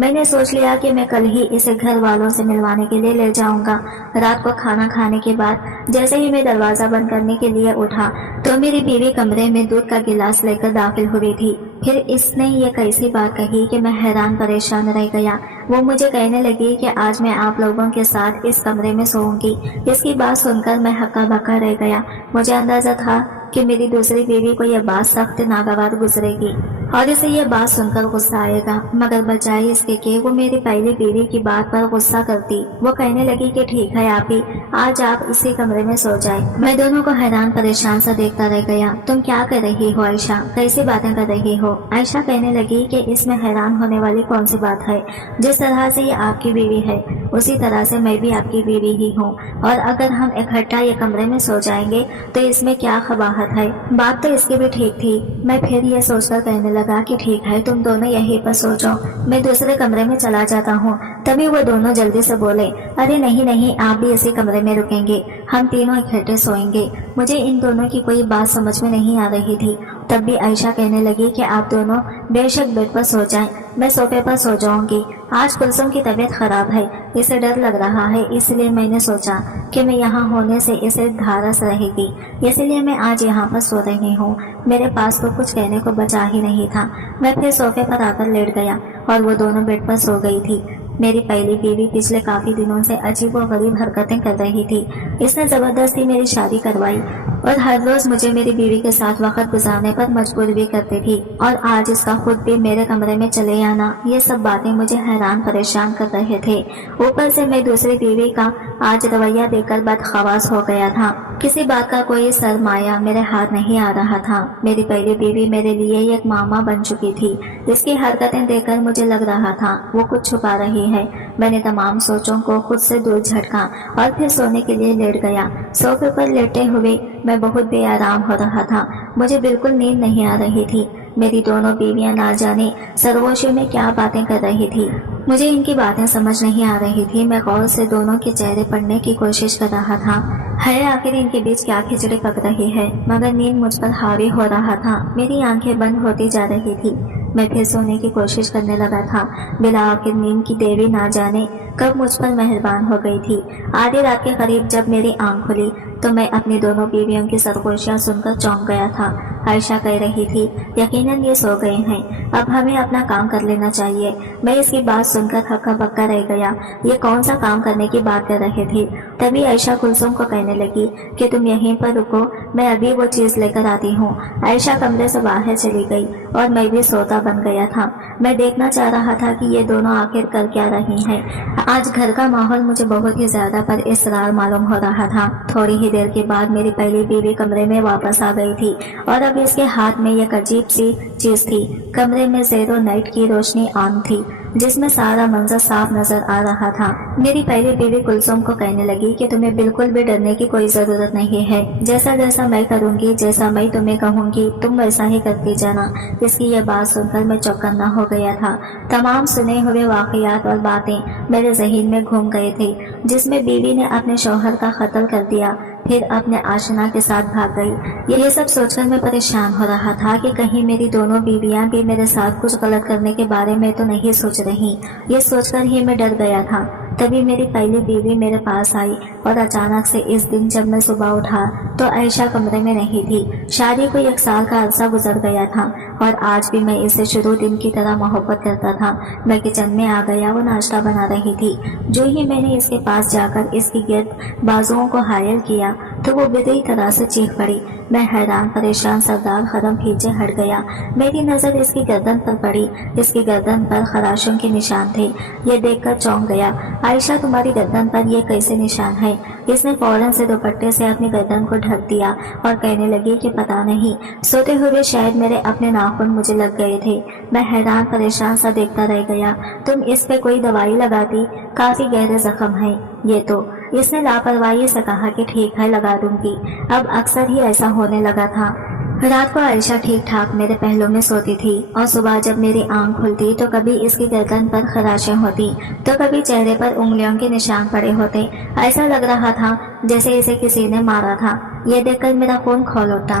میں نے سوچ لیا کہ میں کل ہی اسے گھر والوں سے ملوانے کے لیے لے جاؤں گا۔ رات کو کھانا کھانے کے بعد جیسے ہی میں دروازہ بند کرنے کے لیے اٹھا تو میری بیوی کمرے میں دودھ کا گلاس لے کر داخل ہوئی تھی۔ پھر اس نے یہ کیسی بات کہی کہ میں حیران پریشان رہ گیا۔ وہ مجھے کہنے لگی کہ آج میں آپ لوگوں کے ساتھ اس کمرے میں سوؤں گی۔ اس کی بات سن کر میں ہکا بکا رہ گیا۔ مجھے اندازہ تھا کہ میری دوسری بیوی کو یہ بات سخت ناگوار گزرے گی اور اسے یہ بات سن کر غصہ آئے گا، مگر بجائے اس کے کہ وہ میری پہلی بیوی کی بات پر غصہ کرتی، وہ کہنے لگی کہ ٹھیک ہے آپی، آج آپ اسی کمرے میں سو جائیں۔ میں دونوں کو حیران پریشان سا دیکھتا رہ گیا۔ تم کیا کر رہی ہو عائشہ؟ کیسی باتیں کر رہی ہو؟ عائشہ کہنے لگی کہ اس میں حیران ہونے والی کون سی بات ہے؟ جس طرح سے یہ آپ کی بیوی ہے اسی طرح سے میں بھی آپ کی بیوی ہی ہوں، اور اگر ہم اکٹھا یہ کمرے میں سو جائیں گے تو اس میں کیا قباحت ہے؟ بات تو اس کی بھی ٹھیک تھی۔ میں پھر یہ سوچ کر کہنے لگا کہ ٹھیک ہے، تم دونوں یہیں پر سو جاؤ، میں دوسرے کمرے میں چلا جاتا ہوں۔ تبھی وہ دونوں جلدی سے بولے، ارے نہیں نہیں، آپ بھی اسی کمرے میں رکیں گے، ہم تینوں اکٹھے سوئیں گے۔ مجھے ان دونوں کی کوئی بات سمجھ میں نہیں آ رہی تھی۔ تب بھی عائشہ کہنے لگی کہ آپ دونوں بے شک بیڈ پر سو جائیں، میں صوفے پر سو جاؤں گی۔ آج کلثوم کی طبیعت خراب ہے، اسے ڈر لگ رہا ہے، اس لیے میں نے سوچا کہ میں یہاں ہونے سے اسے دھارس رہے گی، اس لیے میں آج یہاں پر سو رہی ہوں۔ میرے پاس تو کچھ کہنے کو بچا ہی نہیں تھا۔ میں پھر صوفے پر آ کر لیٹ گیا اور وہ دونوں بیڈ پر سو گئی تھی۔ میری پہلی بیوی پچھلے کافی دنوں سے عجیب و غریب حرکتیں کر رہی تھی۔ اس نے زبردستی میری شادی کروائی اور ہر روز مجھے میری بیوی کے ساتھ وقت گزارنے پر مجبور بھی کرتی تھی، اور آج اس کا خود بھی میرے کمرے میں چلے آنا، یہ سب باتیں مجھے حیران پریشان کر رہے تھے۔ اوپر سے میں دوسری بیوی کا آج رویہ دیکھ کر بدحواس ہو گیا تھا۔ کسی بات کا کوئی سرمایہ میرے ہاتھ نہیں آ رہا تھا۔ میری پہلی بیوی میرے لیے ایک ماما بن چکی تھی۔ اس کی حرکتیں دیکھ کر مجھے لگ رہا تھا وہ کچھ چھپا رہی ہے۔ میں نے تمام سوچوں کو خود سے دور جھٹکا اور پھر سونے کے لیے لیٹ گیا۔ صوفے پر لیٹے ہوئے میں بہت بے آرام ہو رہا تھا، مجھے بالکل نیند نہیں آ رہی تھی۔ میری دونوں بیویاں نہ جانے سرگوشی میں کیا باتیں کر رہی تھی، مجھے ان کی باتیں سمجھ نہیں آ رہی تھی۔ میں غور سے دونوں کے چہرے پڑھنے کی کوشش کر رہا تھا، ہے آخر ان کے بیچ کیا کھچڑی پک رہی ہے، مگر نیند مجھ پر حاوی ہو رہا تھا، میری آنکھیں بند ہوتی جا رہی تھی۔ میں پھر سونے کی کوشش کرنے لگا تھا، بلا آخر نیند کی دیوی نہ جانے کب مجھ پر مہربان ہو گئی تھی۔ آدھی رات کے قریب جب میری آنکھ کھلی تو میں اپنی دونوں بیویوں کی سرگوشیاں سن کر چونک گیا تھا۔ عائشہ کہہ رہی تھی، یقیناً یہ سو گئے ہیں، اب ہمیں اپنا کام کر لینا چاہیے۔ میں اس کی بات سن کر ہکا بکا رہ گیا، یہ کون سا کام کرنے کی بات کر رہے تھے؟ تبھی عائشہ کلثوم کو کہنے لگی کہ تم یہیں پر رکو، میں ابھی وہ چیز لے کر آتی ہوں۔ عائشہ کمرے سے باہر چلی گئی اور میں بھی سوتا بن گیا تھا۔ میں دیکھنا چاہ رہا تھا کہ یہ دونوں آخر کر کیا رہی ہیں۔ آج گھر کا ماحول مجھے بہت ہی زیادہ پر اسرار معلوم ہو رہا تھا۔ تھوڑی ہی دیر کے بعد میری پہلی بیوی کمرے میں واپس آ گئی تھی اور اب اس کے ہاتھ میں ایک عجیب سی چیز تھی۔ کمرے میں زیرو نائٹ کی روشنی آن تھی جس میں سارا منظر صاف نظر آ رہا تھا۔ میری پہلی بیوی کلثوم کو کہنے لگی کہ تمہیں بالکل بھی ڈرنے کی کوئی ضرورت نہیں ہے، جیسا جیسا میں کروں گی، جیسا میں تمہیں کہوں گی تم ویسا ہی کرتی جانا۔ اس کی یہ بات سن کر میں چوکنا ہو گیا تھا۔ تمام سنے ہوئے واقعات اور باتیں میرے ذہن میں گھوم گئے تھے، جس میں بیوی نے اپنے شوہر کا قتل کر دیا، پھر اپنے آشنا کے ساتھ بھاگ گئی۔ یہ سب سوچ کر میں پریشان ہو رہا تھا کہ کہیں میری دونوں بیویاں بھی میرے ساتھ کچھ غلط کرنے کے بارے میں تو نہیں سوچ رہی، یہ سوچ کر ہی میں ڈر گیا تھا۔ تبھی میری پہلی بیوی میرے پاس آئی اور اچانک سے اس دن جب میں صبح اٹھا تو عائشہ کمرے میں نہیں تھی۔ شادی کو 1 سال کا عرصہ گزر گیا تھا اور آج بھی میں اسے شروع دن کی طرح محبت کرتا تھا۔ میں کچن میں آ گیا، وہ ناشتہ بنا رہی تھی۔ جو ہی میں نے اس کے پاس جا کر اس کی گرد بازوؤں کو حائل کیا تو وہ بدئی طرح سے چیخ پڑی۔ میں حیران پریشان سردار قدم پیچھے ہٹ گیا۔ میری نظر اس کی گردن پر پڑی، اس کی گردن پر خراشوں کے نشان تھے۔ یہ دیکھ کر چونک گیا۔ عائشہ تمہاری گردن پر یہ کیسے نشان ہے؟ اس نے فوراً سے دوپٹے سے اپنی گردن کو ڈھک دیا اور کہنے لگی کہ پتہ نہیں، سوتے ہوئے شاید میرے اپنے ناخن مجھے لگ گئے تھے۔ میں حیران پریشان سا دیکھتا رہ گیا۔ تم اس پہ کوئی دوائی لگاتی؟ کافی گہرے زخم ہیں یہ تو۔ اس نے لاپرواہی سے کہا کہ ٹھیک ہے لگا دوں گی۔ اب اکثر ہی ایسا ہونے لگا تھا۔ رات کو عائشہ ٹھیک ٹھاک میرے پہلوں میں سوتی تھی اور صبح جب میری آنکھ کھلتی تو کبھی اس کی گردن پر خراشیں ہوتی تو کبھی چہرے پر انگلیوں کے نشان پڑے ہوتے۔ ایسا لگ رہا تھا جیسے اسے کسی نے مارا تھا۔ یہ دیکھ کر میرا خون کھول اٹھا۔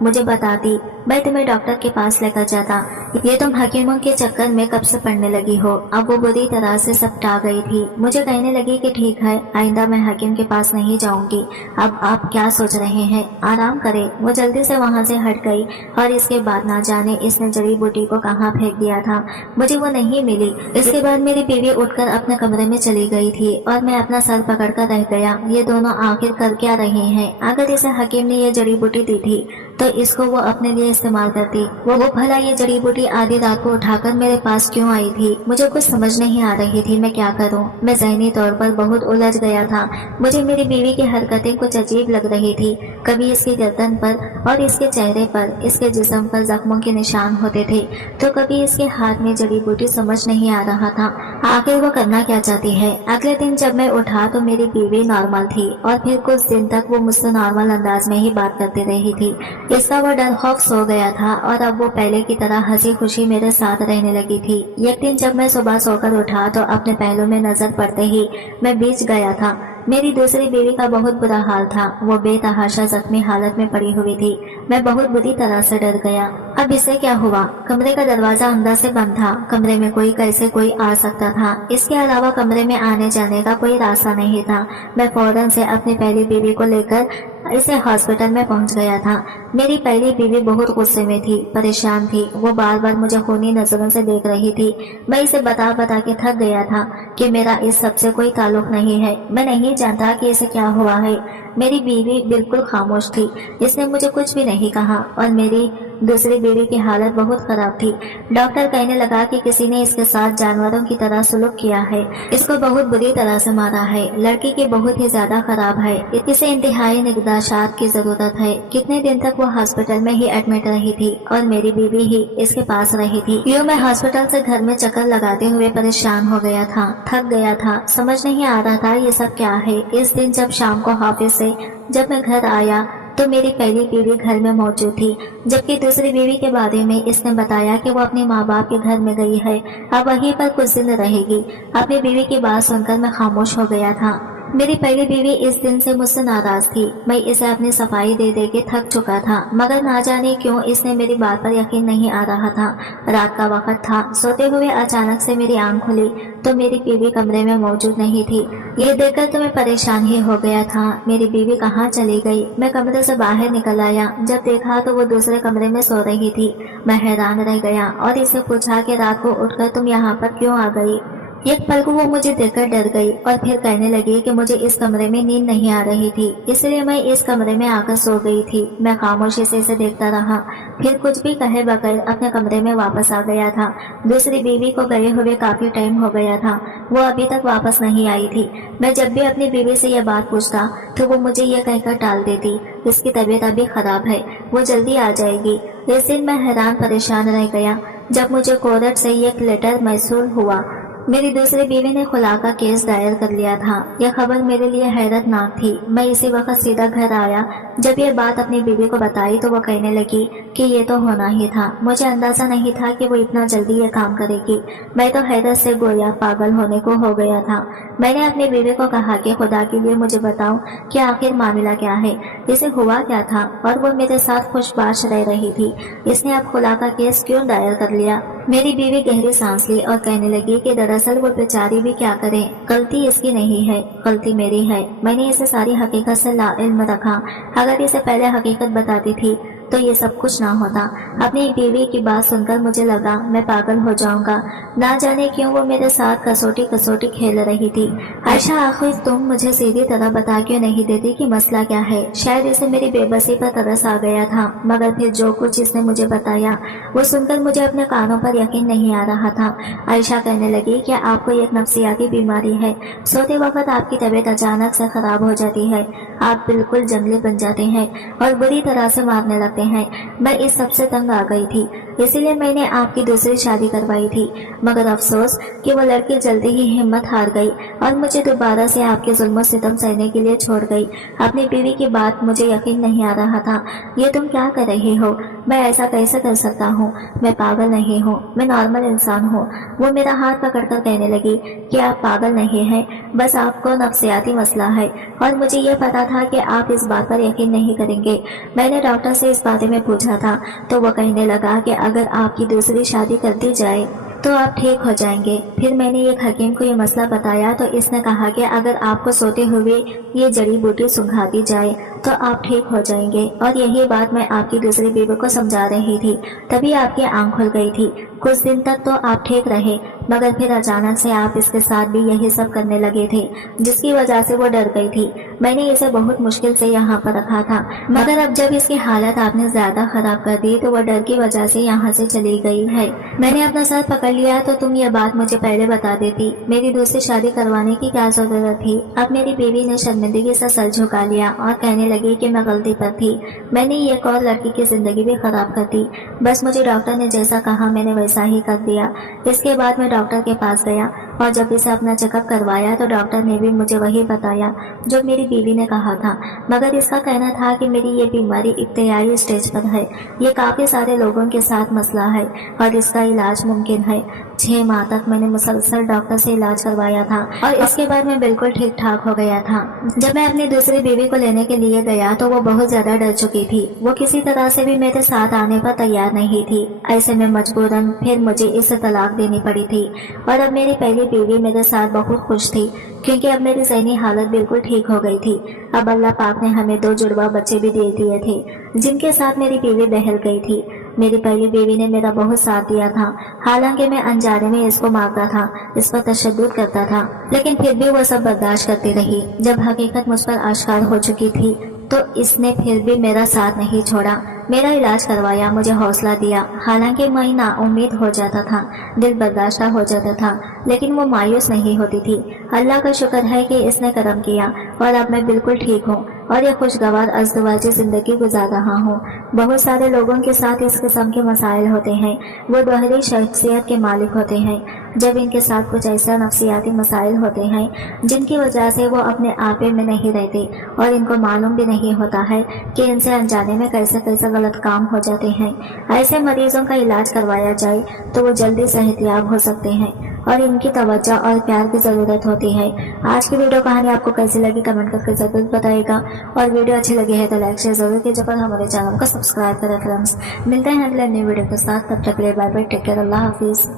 مجھے بتاتی، میں تمہیں ڈاکٹر کے پاس لے کر جاتا۔ یہ تم حکیموں کے چکر میں کب سے پڑنے لگی ہو؟ اب وہ بری طرح سے سپٹا گئی تھی۔ مجھے کہنے لگی کہ ٹھیک ہے، آئندہ میں حکیم کے پاس نہیں جاؤں گی۔ اب آپ کیا سوچ رہے ہیں؟ آرام کرے۔ وہ جلدی سے وہاں سے ہٹ گئی اور اس کے بعد نہ جانے اس نے جڑی بوٹی کو کہاں پھینک دیا تھا، مجھے وہ نہیں ملی۔ اس کے بعد میری بیوی اٹھ کر اپنے کمرے میں چلی گئی تھی اور میں اپنا سر پکڑ کر رہ گیا۔ یہ دونوں آخر کر کیا رہے ہیں؟ اگر اسے حکیم نے یہ جڑی بوٹی دی تھی تو اس کو وہ اپنے لیے استعمال کرتی۔ وہ بھلا یہ جڑی بوٹی آدھی رات کو اٹھا کر میرے پاس کیوں آئی تھی؟ مجھے کچھ سمجھ نہیں آ رہی تھی میں کیا کروں۔ میں ذہنی طور پر بہت الجھ گیا تھا۔ مجھے میری بیوی کی حرکتیں کچھ عجیب لگ رہی تھی۔ کبھی اس کی گردن پر اور اس کے چہرے پر، اس کے جسم پر زخموں کے نشان ہوتے تھے، تو کبھی اس کے ہاتھ میں جڑی بوٹی سمجھ نہیں آ رہا تھا آخر وہ کرنا کیا چاہتی ہے۔ اگلے دن جب میں اٹھا تو میری بیوی نارمل تھی اور پھر کچھ دن تک وہ مجھ سے نارمل انداز میں ہی بات کرتی رہی تھی۔ اس کا وہ ڈر خوف سو گیا تھا اور اب وہ پہلے کی طرح ہنسی خوشی میرے ساتھ رہنے لگی تھی۔ ایک دن جب میں صبح سو کر اٹھا تو اپنے پہلو میں نظر پڑتے ہی میں بیچ گیا تھا۔ میری دوسری بیوی کا بہت برا حال تھا، وہ بے تحاشا زخمی حالت میں پڑی ہوئی تھی۔ میں بہت بری طرح سے ڈر گیا۔ اب اسے کیا ہوا؟ کمرے کا دروازہ اندر سے بند تھا، کمرے میں کیسے کوئی آ سکتا تھا؟ اس کے علاوہ کمرے میں آنے جانے کا کوئی راستہ نہیں تھا۔ میں فوراً سے اپنی پہلی بیوی کو لے کر اسے ہاسپٹل میں پہنچ گیا تھا۔ میری پہلی بیوی بہت غصے میں تھی، پریشان تھی، وہ بار بار مجھے خونی نظروں سے دیکھ رہی تھی۔ میں اسے بتا کے تھک گیا تھا کہ میرا اس سب سے کوئی تعلق نہیں ہے، میں نہیں جانتا کہ اسے کیا ہوا ہے۔ میری بیوی بالکل خاموش تھی، اس نے مجھے کچھ بھی نہیں کہا اور میری دوسری بیوی کی حالت بہت خراب تھی۔ ڈاکٹر کہنے لگا کہ کسی نے اس کے ساتھ جانوروں کی طرح سلوک کیا ہے، اس کو بہت بری طرح سے مارا ہے، لڑکی کی بہت ہی زیادہ خراب ہے، اسے انتہائی نگہداشت کی ضرورت ہے۔ کتنے دن تک وہ ہاسپٹل میں ہی ایڈمٹ رہی تھی اور میری بیوی ہی اس کے پاس رہی تھی۔ یوں میں ہاسپٹل سے گھر میں چکر لگاتے ہوئے پریشان ہو گیا تھا، تھک گیا تھا، سمجھ نہیں آ رہا تھا یہ سب کیا ہے۔ اس دن جب شام کو آفس سے جب میں گھر آیا تو میری پہلی بیوی گھر میں موجود تھی، جبکہ دوسری بیوی کے بارے میں اس نے بتایا کہ وہ اپنے ماں باپ کے گھر میں گئی ہے، اب وہیں پر کچھ دن رہے گی۔ اپنی بیوی کی بات سن کر میں خاموش ہو گیا تھا۔ میری پہلی بیوی اس دن سے مجھ سے ناراض تھی، میں اسے اپنی صفائی دے کے تھک چکا تھا، مگر نہ جانے کیوں اس نے میری بات پر یقین نہیں آ رہا تھا۔ رات کا وقت تھا، سوتے ہوئے اچانک سے میری آنکھ کھلی تو میری بیوی کمرے میں موجود نہیں تھی۔ یہ دیکھ کر تو میں پریشان ہی ہو گیا تھا، میری بیوی کہاں چلی گئی؟ میں کمرے سے باہر نکل آیا، جب دیکھا تو وہ دوسرے کمرے میں سو رہی تھی۔ میں حیران رہ گیا اور اسے پوچھا کہ رات کو اٹھ کر تم یہاں پر کیوں آ گئی؟ ایک پل کو وہ مجھے دیکھ کر ڈر گئی اور پھر کہنے لگی کہ مجھے اس کمرے میں نیند نہیں آ رہی تھی، اس لیے میں اس کمرے میں آ کر سو گئی تھی۔ میں خاموشی سے اسے دیکھتا رہا، پھر کچھ بھی کہے بغیر اپنے کمرے میں واپس آ گیا تھا۔ دوسری بیوی کو گئے ہوئے کافی ٹائم ہو گیا تھا، وہ ابھی تک واپس نہیں آئی تھی۔ میں جب بھی اپنی بیوی سے یہ بات پوچھتا تو وہ مجھے یہ کہہ کر ٹال دیتی اس کی طبیعت ابھی خراب ہے، وہ جلدی آ جائے گی۔ اس دن میں حیران پریشان رہ گیا جب مجھے کورٹ سے ایک لیٹر موصول ہوا۔ میری دوسری بیوی نے خلا کا کیس دائر کر لیا تھا۔ یہ خبر میرے لیے حیرت ناک تھی۔ میں اسی وقت سیدھا گھر آیا۔ جب یہ بات اپنی بیوی کو بتائی تو وہ کہنے لگی کہ یہ تو ہونا ہی تھا، مجھے اندازہ نہیں تھا کہ وہ اتنا جلدی یہ کام کرے گی۔ میں تو حیرت سے گویا پاگل ہونے کو ہو گیا تھا۔ میں نے اپنی بیوی کو کہا کہ خدا کے لیے مجھے بتاؤ کہ آخر معاملہ کیا ہے، اسے ہوا کیا تھا، اور وہ میرے ساتھ خوش باش رہ رہی تھی، اس نے اب خلا کا کیس کیوں دائر کر لیا؟ میری بیوی گہری سانس لی اور کہنے لگی کہ دراصل وہ بیچاری بھی کیا کرے، غلطی اس کی نہیں ہے، غلطی میری ہے۔ میں نے اسے ساری حقیقت سے لا علم رکھا، اگر اسے پہلے حقیقت بتاتی تھی تو یہ سب کچھ نہ ہوتا۔ اپنی بیوی کی بات سن کر مجھے لگا میں پاگل ہو جاؤں گا، نہ جانے کیوں وہ میرے ساتھ کسوٹی کھیل رہی تھی۔ عائشہ آخر تم مجھے سیدھی طرح بتا کیوں نہیں دیتی کہ مسئلہ کیا ہے؟ شاید اسے میری بے بسی پر ترس آ گیا تھا، مگر پھر جو کچھ اس نے مجھے بتایا وہ سن کر مجھے اپنے کانوں پر یقین نہیں آ رہا تھا۔ عائشہ کہنے لگی کہ آپ کو ایک نفسیاتی بیماری ہے، سوتے وقت آپ کی طبیعت اچانک سے خراب ہو جاتی ہے، آپ بالکل جنگلی بن جاتے ہیں اور بری طرح سے مارنے لگتے ہیں۔ میں اس سب سے تنگ آ گئی تھی، اسی لیے میں نے آپ کی دوسری شادی کروائی تھی، مگر افسوس کہ وہ لڑکی جلدی ہی ہمت ہار گئی اور مجھے دوبارہ سے آپ کے ظلم و ستم سہنے کے لیے چھوڑ گئی۔ اپنی بیوی کی بات مجھے یقین نہیں آ رہا تھا۔ یہ تم کیا کر رہی ہو؟ میں ایسا کیسے کر سکتا ہوں؟ میں پاگل نہیں ہوں، میں نارمل انسان ہوں۔ وہ میرا ہاتھ پکڑ کر کہنے لگی کہ آپ پاگل نہیں ہیں، بس آپ کو نفسیاتی مسئلہ ہے، اور مجھے یہ پتا تھا کہ آپ اس بات پر یقین نہیں کریں گے۔ میں نے ڈاکٹر سے اس بارے میں پوچھا تھا تو وہ کہنے لگا کہ اگر آپ کی دوسری شادی کر دی جائے تو آپ ٹھیک ہو جائیں گے۔ پھر میں نے ایک حکیم کو یہ مسئلہ بتایا تو اس نے کہا کہ اگر آپ کو سوتے ہوئے یہ جڑی بوٹی سنگھا دی جائے تو آپ ٹھیک ہو جائیں گے، اور یہی بات میں آپ کی دوسری بیوی کو سمجھا رہی تھی، تبھی آپ کی آنکھ کھل گئی تھی۔ کچھ دن تک تو آپ ٹھیک رہے، مگر پھر اچانک سے آپ اس کے ساتھ بھی یہی سب کرنے لگے تھے، جس کی وجہ سے وہ ڈر گئی تھی۔ میں نے اسے بہت مشکل سے یہاں پر رکھا تھا، مگر اب جب اس کی حالت آپ نے زیادہ خراب کر دی تو وہ ڈر کی وجہ سے یہاں سے چلی گئی ہے۔ میں نے اپنا ساتھ پکڑ لیا تو تم یہ بات مجھے پہلے بتا دیتی، میری دوسری شادی کروانے کی کیا ضرورت تھی؟ اب میری بیوی نے شرمندگی سے سر جھکا لیا اور کہنے لگی کہ میں غلطی پر تھی، میں نے ایک اور لڑکی کی زندگی بھی خراب کر دی، بس مجھے ڈاکٹر نے جیسا کہا میں نے ویسا ہی کر دیا۔ اس کے بعد میں ڈاکٹر کے پاس گیا اور جب اسے اپنا چیک اپ کروایا تو ڈاکٹر نے بھی مجھے وہی بتایا جو میری بیوی نے کہا تھا، مگر اس کا کہنا تھا کہ میری یہ بیماری ابتدائی اسٹیج پر ہے، یہ کافی سارے لوگوں کے ساتھ مسئلہ ہے اور اس کا علاج ممکن ہے۔ 6 ماہ تک میں نے مسلسل ڈاکٹر سے علاج کروایا تھا اور اس کے بعد میں بالکل ٹھیک ٹھاک ہو گیا تھا۔ جب میں اپنی دوسری بیوی کو لینے کے لیے گیا تو وہ بہت زیادہ ڈر چکی تھی، وہ کسی طرح سے بھی میرے ساتھ آنے پر تیار نہیں تھی، ایسے میں مجبوراً پھر مجھے اسے طلاق دینی پڑی تھی۔ اور اب میری پہلی بیوی میرے ساتھ بہت خوش تھی کیونکہ اب میری ذہنی حالت بالکل ٹھیک ہو گئی تھی۔ اب اللہ پاک نے ہمیں 2 جڑواں بچے بھی دے دیے تھے جن کے ساتھ میری بیوی بہل گئی تھی۔ میری پہلی بیوی نے میرا بہت ساتھ دیا تھا، حالانکہ میں انجانے میں اس کو مارتا تھا، اس پر تشدد کرتا تھا، لیکن پھر بھی وہ سب برداشت کرتی رہی۔ جب حقیقت مجھ پر آشکار ہو چکی تھی تو اس نے پھر بھی میرا ساتھ نہیں چھوڑا، میرا علاج کروایا، مجھے حوصلہ دیا، حالانکہ میں نا امید ہو جاتا تھا، دل برداشتہ ہو جاتا تھا، لیکن وہ مایوس نہیں ہوتی تھی۔ اللہ کا شکر ہے کہ اس نے کرم کیا اور اب میں بالکل ٹھیک ہوں اور یہ خوشگوار ازدواجی زندگی گزار رہا ہوں۔ بہت سارے لوگوں کے ساتھ اس قسم کے مسائل ہوتے ہیں، وہ دوہری شخصیت کے مالک ہوتے ہیں۔ جب ان کے ساتھ کچھ ایسا نفسیاتی مسائل ہوتے ہیں جن کی وجہ سے وہ اپنے آپے میں نہیں رہتے اور ان کو معلوم بھی نہیں ہوتا ہے کہ ان سے انجانے میں کیسے کیسے غلط کام ہو جاتے ہیں، ایسے مریضوں کا علاج کروایا جائے تو وہ جلدی صحتیاب ہو سکتے ہیں اور ان کی توجہ اور پیار کی ضرورت ہوتی ہے۔ آج کی ویڈیو کہانی آپ کو کیسی لگی کمنٹ کر کے ضرور بتائے گا، اور ویڈیو اچھی لگی ہے تو لائک شیئر ضرور کیجیے اور ہمارے چینل کو سبسکرائب کریں۔ فرینڈس ملتے ہیں اگلے نئی ویڈیو کے ساتھ، تب تک کے لیے بائے بائے، ٹیک کیئر، اللہ حافظ۔